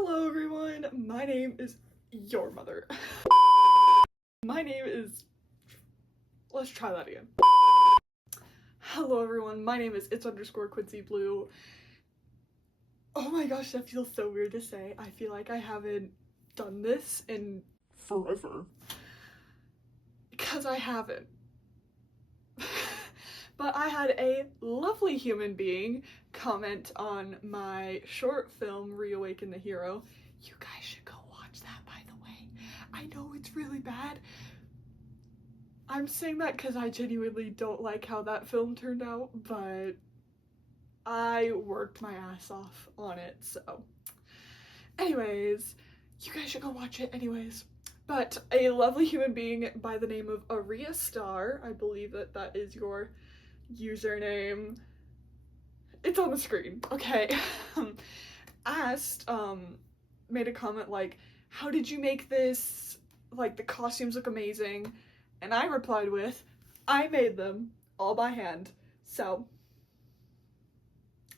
Hello everyone, my name is your mother. My name is, let's try that again. Hello everyone, my name is its_Quincy Blue. Oh my gosh, that feels so weird to say. I feel like I haven't done this in forever. Because I haven't. But I had a lovely human being comment on my short film, Reawaken the Hero. You guys should go watch that, by the way. I know it's really bad. I'm saying that because I genuinely don't like how that film turned out, but I worked my ass off on it, so. Anyways, you guys should go watch it anyways. But a lovely human being by the name of Aria Star, I believe that is your username, it's on the screen, okay, asked, made a comment like, how did you make this, like, the costumes look amazing, and I replied with, I made them all by hand. So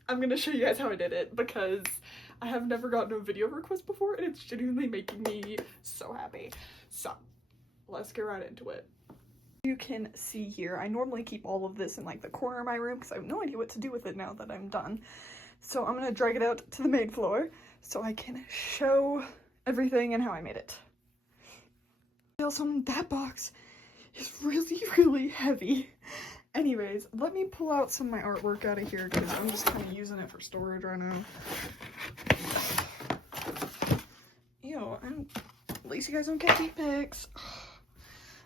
I'm gonna show you guys how I did it because I have never gotten a video request before and it's genuinely making me so happy. So let's get right into it. You can see here, I normally keep all of this in like the corner of my room because I have no idea what to do with it now that I'm done. So I'm gonna drag it out to the main floor so I can show everything and how I made it. Also, that box is really, really heavy. Anyways, let me pull out some of my artwork out of here because I'm just kind of using it for storage right now. Ew, at least you guys don't get deep pics.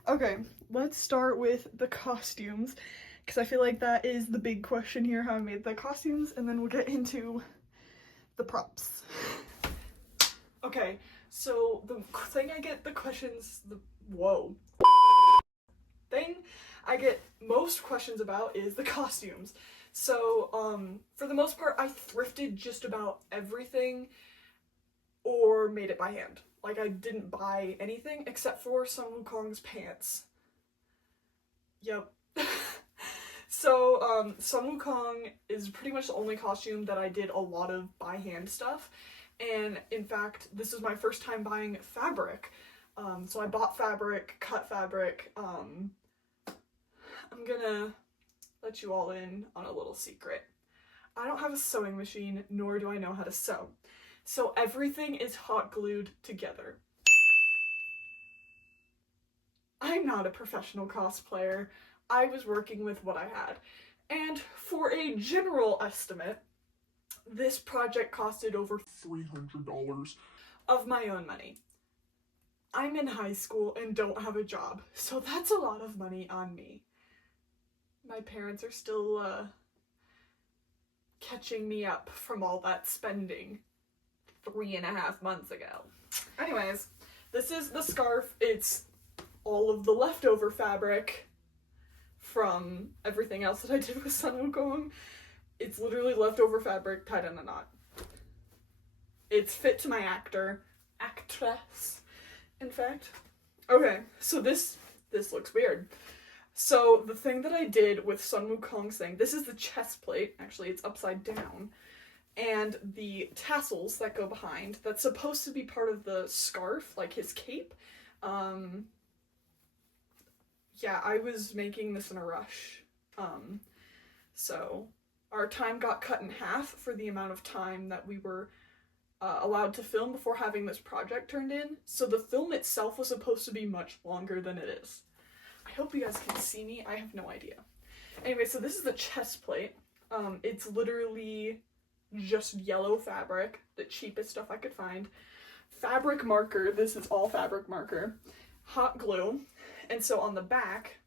Okay, let's start with the costumes, because I feel like that is the big question here, how I made the costumes, and then we'll get into the props. Okay, so the thing I get the questions, thing I get most questions about is the costumes. So, for the most part, I thrifted just about everything or made it by hand. Like, I didn't buy anything except for Sun Wukong's pants. Yep. So, Sun Wukong is pretty much the only costume that I did a lot of by hand stuff. And in fact, this is my first time buying fabric. So I bought fabric, cut fabric. I'm gonna let you all in on a little secret. I don't have a sewing machine, nor do I know how to sew. So everything is hot glued together. I'm not a professional cosplayer. I was working with what I had. And for a general estimate, this project costed over $300 of my own money. I'm in high school and don't have a job, so that's a lot of money on me. My parents are still, catching me up from all that spending 3.5 months ago. Anyways, this is the scarf. It's all of the leftover fabric from everything else that I did with Sun Wukong. It's literally leftover fabric tied in a knot. It's fit to my actress, in fact. Okay, so this looks weird. So the thing that I did with Sun Wukong's thing, this is the chest plate, actually it's upside down, and the tassels that go behind, that's supposed to be part of the scarf, like his cape. Yeah, I was making this in a rush. So our time got cut in half for the amount of time that we were allowed to film before having this project turned in. So the film itself was supposed to be much longer than it is. I hope you guys can see me. I have no idea. Anyway, so this is the chest plate. It's literally just yellow fabric, the cheapest stuff I could find. Fabric marker, this is all fabric marker. Hot glue, and so on the back,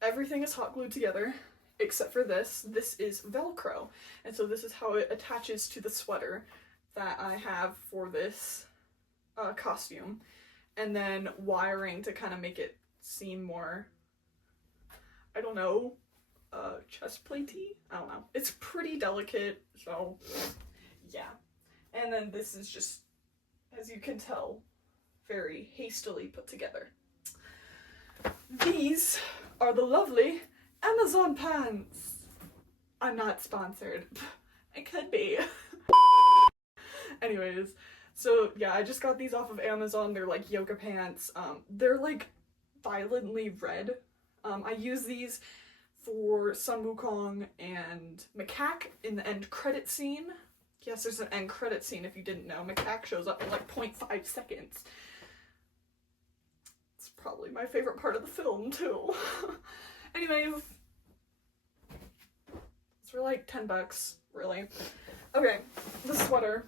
everything is hot glued together, except for this. This is Velcro, and so this is how it attaches to the sweater that I have for this costume. And then wiring to kind of make it seem more, I don't know, chest platey? I don't know. It's pretty delicate, so yeah. And then this is just, as you can tell, very hastily put together. These are the lovely Amazon pants. I'm not sponsored. I Could be. Anyways, so yeah, I just got these off of Amazon. They're like yoga pants. They're like violently red. I use these for Sun Wukong and Macaque in the end credit scene. Yes, there's an end credit scene if you didn't know. Macaque shows up in like 0.5 seconds. It's probably my favorite part of the film too. Anyways, it's for like 10 bucks, really. Okay, the sweater.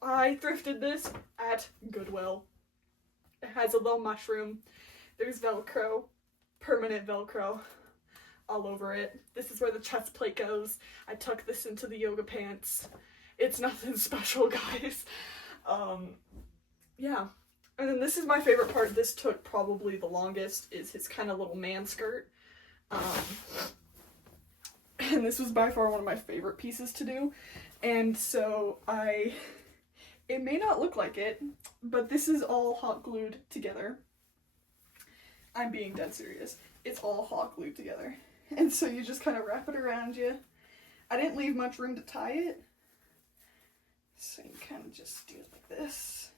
I thrifted this at Goodwill. It has a little mushroom. There's Velcro, permanent Velcro all over it. This is where the chest plate goes. I tuck this into the yoga pants. It's nothing special, guys. Yeah. And then this is my favorite part. This took probably the longest, is his kind of little man skirt. And this was by far one of my favorite pieces to do. And so it may not look like it, but this is all hot glued together. I'm being dead serious. It's all hot glued together. And so you just kind of wrap it around you. I didn't leave much room to tie it. So you kind of just do it like this.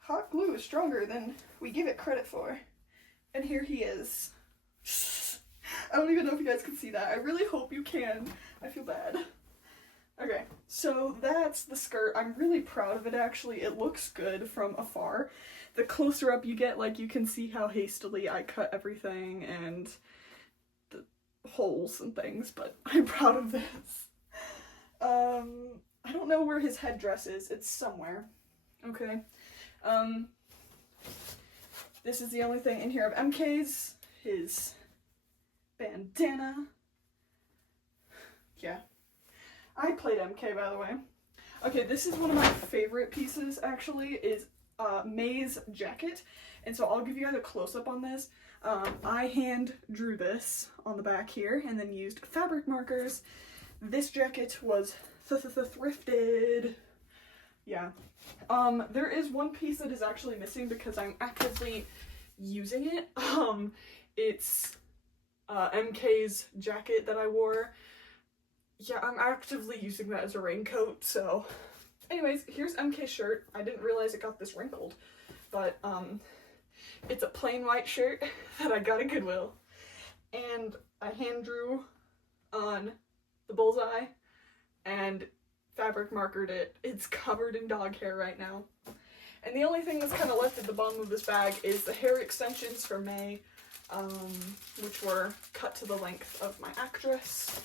Hot glue is stronger than we give it credit for. And here he is. I don't even know if you guys can see that. I really hope you can. I feel bad. Okay, so that's the skirt. I'm really proud of it, actually. It looks good from afar. The closer up you get, like, you can see how hastily I cut everything and the holes and things, but I'm proud of this. I don't know where his headdress is. It's somewhere. Okay. This is the only thing in here of MK's. His bandana. Yeah. I played MK, by the way. Okay, this is one of my favorite pieces, actually, is May's jacket. And so I'll give you guys a close-up on this. I hand drew this on the back here and then used fabric markers. This jacket was thrifted. Yeah. There is one piece that is actually missing because I'm actively using it. It's MK's jacket that I wore. Yeah, I'm actively using that as a raincoat, so... Anyways, here's MK's shirt. I didn't realize it got this wrinkled, but, it's a plain white shirt that I got at Goodwill, and I hand drew on the bullseye, and fabric markered it. It's covered in dog hair right now. And the only thing that's kind of left at the bottom of this bag is the hair extensions for May, which were cut to the length of my actress.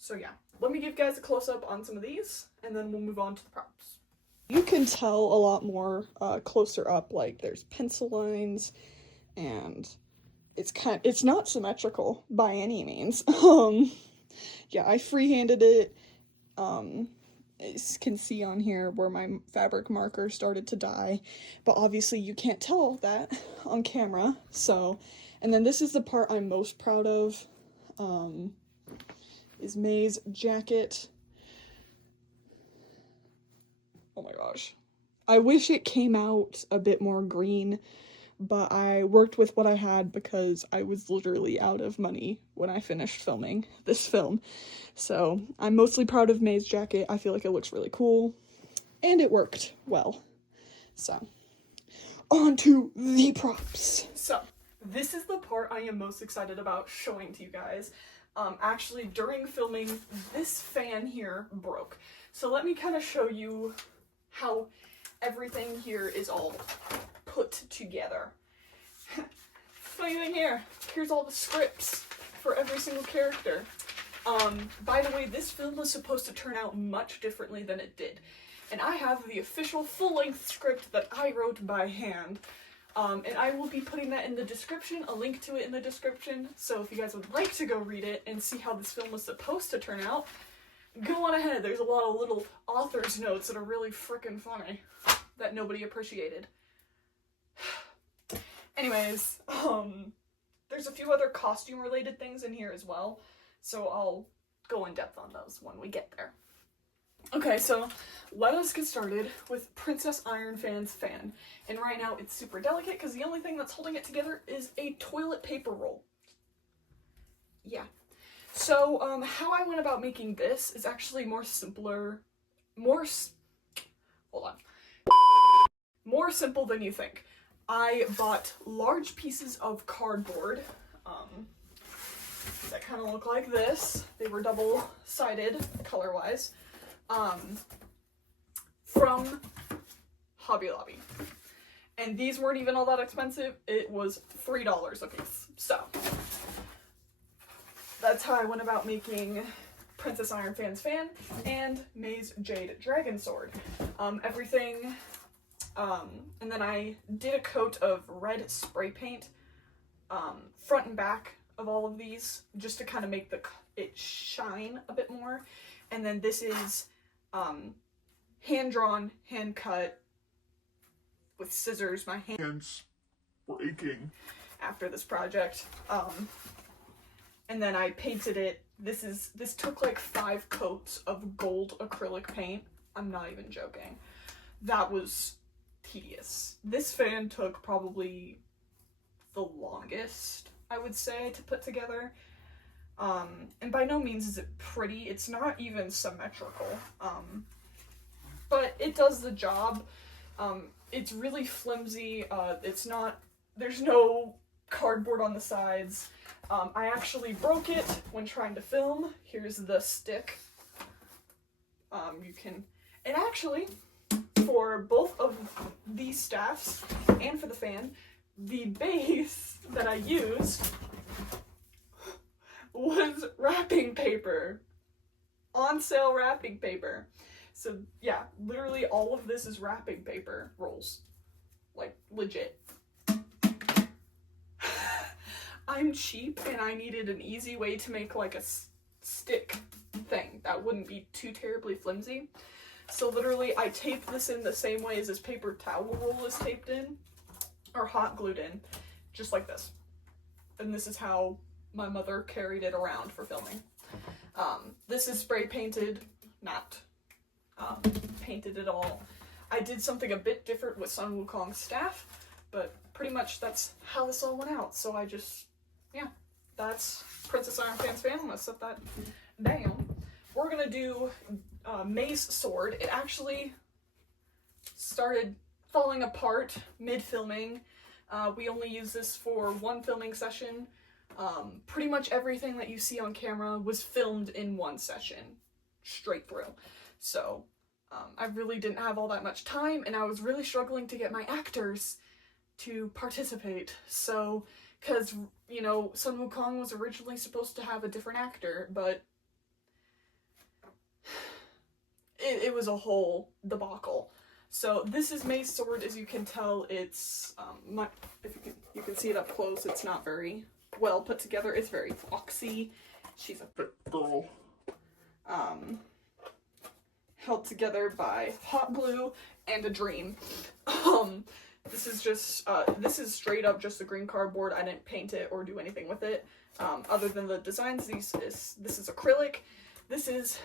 So yeah, let me give you guys a close-up on some of these, and then we'll move on to the props. You can tell a lot more closer up, like there's pencil lines, and it's not symmetrical by any means. Yeah, I freehanded it. You can see on here where my fabric marker started to die, but obviously you can't tell that on camera, so, and then this is the part I'm most proud of, is May's jacket. Oh my gosh. I wish it came out a bit more green, but I worked with what I had because I was literally out of money when I finished filming this film. So I'm mostly proud of May's jacket. I feel like it looks really cool, and it worked well. So, on to the props. So, this is the part I am most excited about showing to you guys. Actually, during filming, this fan here broke. So let me kind of show you how everything here is all put together. Funny thing here, here's all the scripts for every single character. By the way, this film was supposed to turn out much differently than it did. And I have the official full-length script that I wrote by hand. And I will be putting that in the description, a link to it in the description, so if you guys would like to go read it and see how this film was supposed to turn out, go on ahead. There's a lot of little author's notes that are really freaking funny that nobody appreciated. Anyways, there's a few other costume-related things in here as well, so I'll go in depth on those when we get there. Okay, so let us get started with Princess Ironfan's fan. And right now it's super delicate because the only thing that's holding it together is a toilet paper roll. Yeah. So, how I went about making this is actually more simpler, more simple than you think. I bought large pieces of cardboard, that kind of look like this. They were double-sided, color-wise, from Hobby Lobby. And these weren't even all that expensive. It was $3 a piece. So, that's how I went about making Princess Ironfan's fan and May's Jade Dragon Sword. Everything, and then I did a coat of red spray paint, front and back of all of these, just to kind of make it shine a bit more. And then this is, hand-drawn, hand-cut, with scissors. My hands were aching after this project. And then I painted it. This took like 5 coats of gold acrylic paint. I'm not even joking. That was tedious. This fan took probably the longest, I would say, to put together. And by no means is it pretty. It's not even symmetrical. But it does the job. It's really flimsy. There's no cardboard on the sides. I actually broke it when trying to film. Here's the stick. And actually, for both of these staffs and for the fan, the base that I used was wrapping paper. On sale wrapping paper. So yeah, literally all of this is wrapping paper rolls. Like, legit. I'm cheap and I needed an easy way to make like a stick thing that wouldn't be too terribly flimsy. So literally I taped this in the same way as this paper towel roll is taped in, or hot glued in, just like this. And this is how my mother carried it around for filming. This is spray painted, not painted at all. I did something a bit different with Sun Wukong's staff, but pretty much that's how this all went out. So yeah, that's Princess Ironfan's fan. I'm gonna set that down. We're gonna do May's sword. It actually started falling apart mid-filming. We only used this for one filming session. Pretty much everything that you see on camera was filmed in one session, straight through. So, I really didn't have all that much time, and I was really struggling to get my actors to participate. So, because, you know, Sun Wukong was originally supposed to have a different actor, but it was a whole debacle. So this is May's sword. As you can tell, it's, if you can see it up close, it's not very well put together. It's very foxy. She's a big girl. Held together by hot glue and a dream. This is just, this is straight up just a green cardboard. I didn't paint it or do anything with it, other than the designs. This is acrylic. This is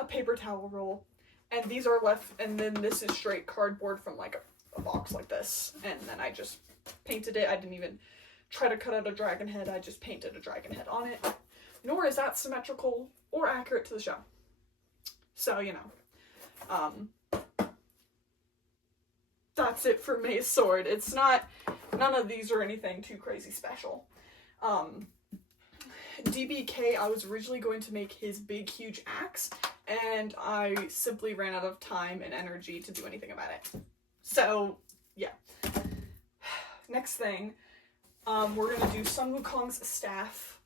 a paper towel roll. And these are left, and then this is straight cardboard from like a box like this. And then I just painted it. I didn't even try to cut out a dragon head. I just painted a dragon head on it. Nor is that symmetrical or accurate to the show. So, you know, that's it for May's sword. It's not, none of these are anything too crazy special. DBK, I was originally going to make his big, huge axe, and I simply ran out of time and energy to do anything about it. So, yeah. Next thing, we're gonna do Sun Wukong's staff,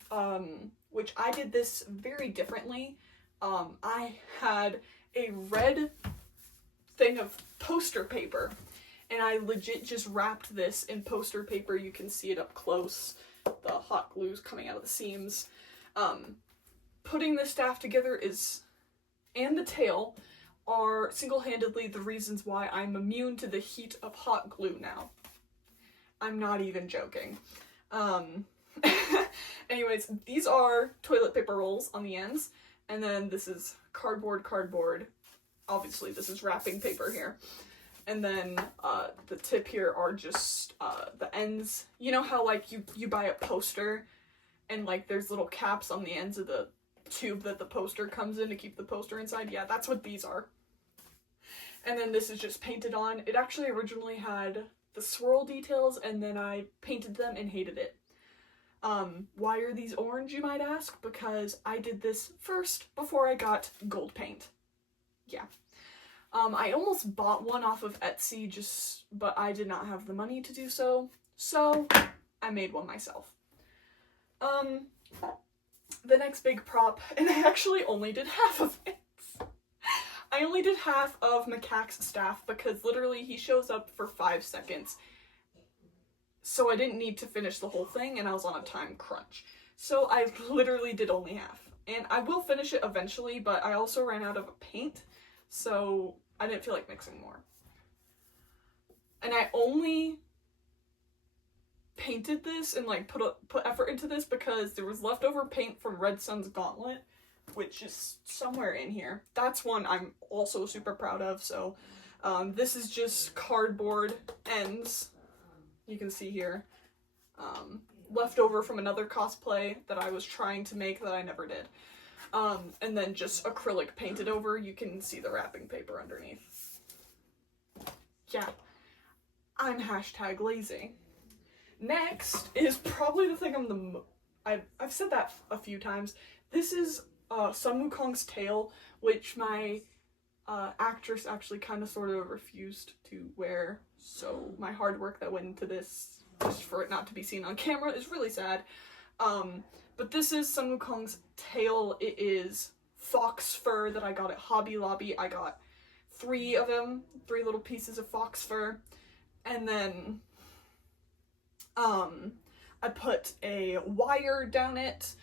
which I did this very differently. I had a red thing of poster paper, and I legit just wrapped this in poster paper. You can see it up close. The hot glue's coming out of the seams. Putting this staff together and the tail are single-handedly the reasons why I'm immune to the heat of hot glue now. I'm not even joking. Anyways, these are toilet paper rolls on the ends, and then this is cardboard. Obviously, this is wrapping paper here. And then the tip here are just the ends. You know how like you buy a poster and like there's little caps on the ends of the tube that the poster comes in to keep the poster inside. Yeah, that's what these are. And then this is just painted on. It actually originally had the swirl details, and then I painted them and hated it. Why are these orange, you might ask? Because I did this first before I got gold paint. Yeah. I almost bought one off of Etsy, but I did not have the money to do so, so I made one myself. The next big prop, and I actually only did half of it. I only did half of Macaque's staff because literally he shows up for 5 seconds. So I didn't need to finish the whole thing, and I was on a time crunch. So I literally did only half. And I will finish it eventually, but I also ran out of paint, so I didn't feel like mixing more. And I only painted this and like put effort into this because there was leftover paint from Red Son's Gauntlet, which is somewhere in here. That's one I'm also super proud of. So this is just cardboard ends, you can see here, leftover from another cosplay that I was trying to make that I never did. And then just acrylic painted over. You can see the wrapping paper underneath. Yeah, I'm hashtag lazy. Next is probably the thing I've said that a few times. This is Sun Wukong's tail, which my actress actually kind of sort of refused to wear, so my hard work that went into this just for it not to be seen on camera is really sad. But this is Sun Wukong's tail. It is fox fur that I got at Hobby Lobby. I got 3 of them, 3 little pieces of fox fur, and then I put a wire down it,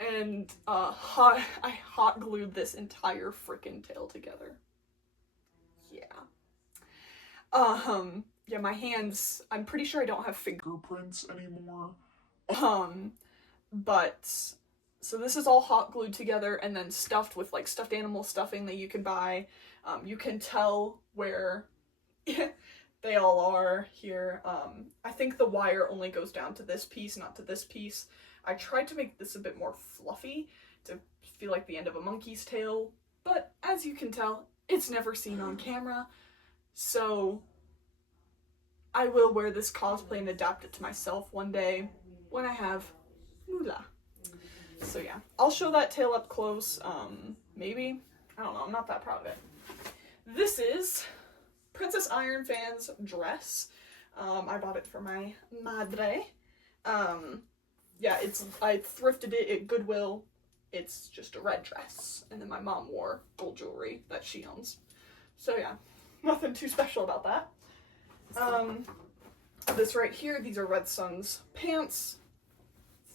and I hot glued this entire frickin' tail together. Yeah. Yeah, my hands, I'm pretty sure I don't have fingerprints anymore. But, so this is all hot glued together and then stuffed with like stuffed animal stuffing that you can buy. You can tell where they all are here. I think the wire only goes down to this piece, not to this piece. I tried to make this a bit more fluffy to feel like the end of a monkey's tail, but as you can tell, it's never seen on camera, so I will wear this cosplay and adapt it to myself one day when I have moolah. So yeah, I'll show that tail up close, maybe. I don't know, I'm not that proud of it. This is Princess Ironfan's dress. I bought it for my madre. Yeah, I thrifted it at Goodwill. It's just a red dress. And then my mom wore gold jewelry that she owns. So yeah, nothing too special about that. This right here, these are Red Son's pants.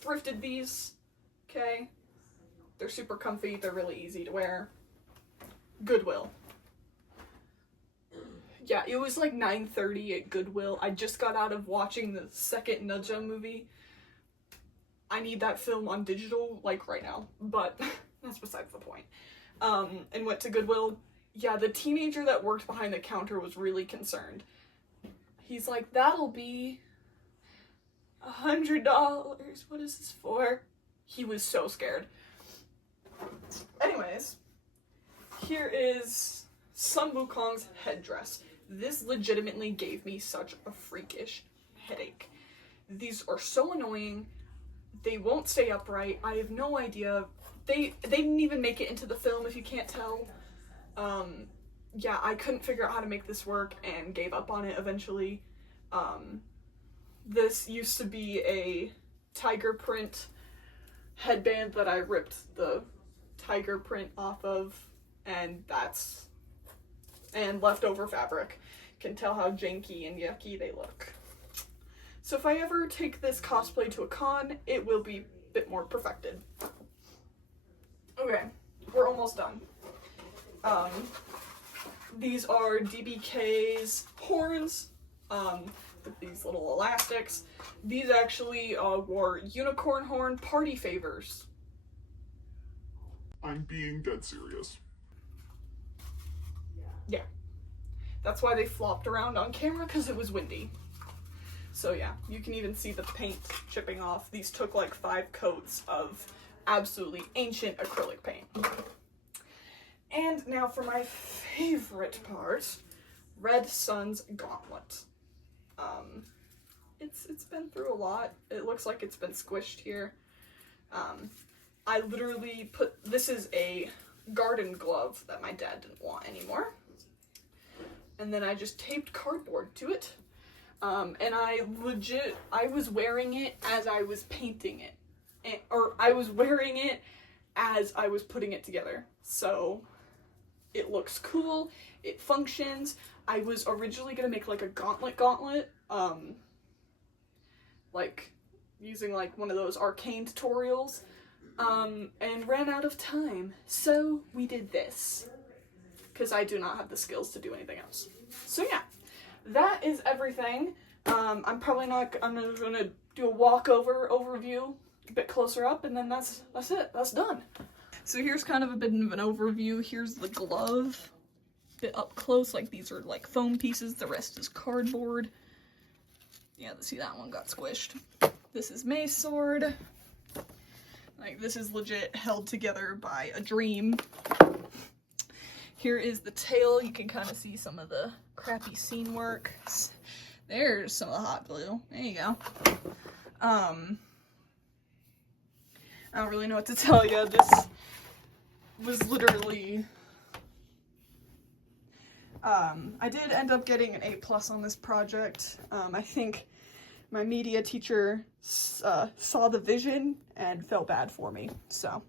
Thrifted these, okay? They're super comfy, they're really easy to wear. Goodwill. Yeah, it was like 9:30 at Goodwill. I just got out of watching the second Naja movie. I need that film on digital, like, right now, but that's besides the point. And went to Goodwill. Yeah, the teenager that worked behind the counter was really concerned. He's like, that'll be $100. What is this for? He was so scared. Anyways, here is Sun Wukong's headdress. This legitimately gave me such a freakish headache. These are so annoying. They won't stay upright. I have no idea. They didn't even make it into the film, if you can't tell. Yeah, I couldn't figure out how to make this work and gave up on it eventually. This used to be a tiger print headband that I ripped the tiger print off of, and leftover fabric. Can tell how janky and yucky they look. So if I ever take this cosplay to a con, it will be a bit more perfected. Okay, we're almost done. These are DBK's horns, with these little elastics. These actually were unicorn horn party favors. I'm being dead serious. Yeah. That's why they flopped around on camera, because it was windy. So yeah, you can even see the paint chipping off. These took like 5 coats of absolutely ancient acrylic paint. And now for my favorite part, Red Sun's Gauntlet. It's been through a lot. It looks like it's been squished here. I literally this is a garden glove that my dad didn't want anymore. And then I just taped cardboard to it. And I was wearing it as I was painting it. Or I was wearing it as I was putting it together. So it looks cool, it functions. I was originally gonna make like a gauntlet, like using like one of those arcane tutorials, and ran out of time. So we did this, because I do not have the skills to do anything else. So yeah, that is everything. I'm just gonna do a overview a bit closer up, and then that's it, that's done. So here's kind of a bit of an overview. Here's the glove, a bit up close, like these are like foam pieces, the rest is cardboard. Yeah, see that one got squished. This is May's sword. Like, this is legit held together by a dream. Here is the tail. You can kind of see some of the crappy scene work. There's some of the hot glue. There you go. I don't really know what to tell you. This was literally... I did end up getting an A+ on this project. I think my media teacher saw the vision and felt bad for me, so.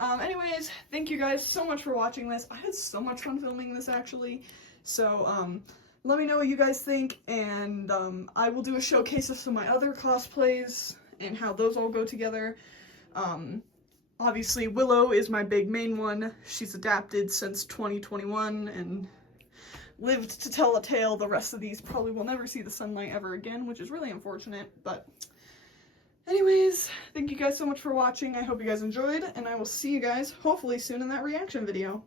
Anyways, thank you guys so much for watching this. I had so much fun filming this, actually. So, let me know what you guys think, and I will do a showcase of some of my other cosplays and how those all go together. Obviously, Willow is my big main one. She's adapted since 2021 and lived to tell a tale. The rest of these probably will never see the sunlight ever again, which is really unfortunate, but anyways, thank you guys so much for watching. I hope you guys enjoyed, and I will see you guys hopefully soon in that reaction video.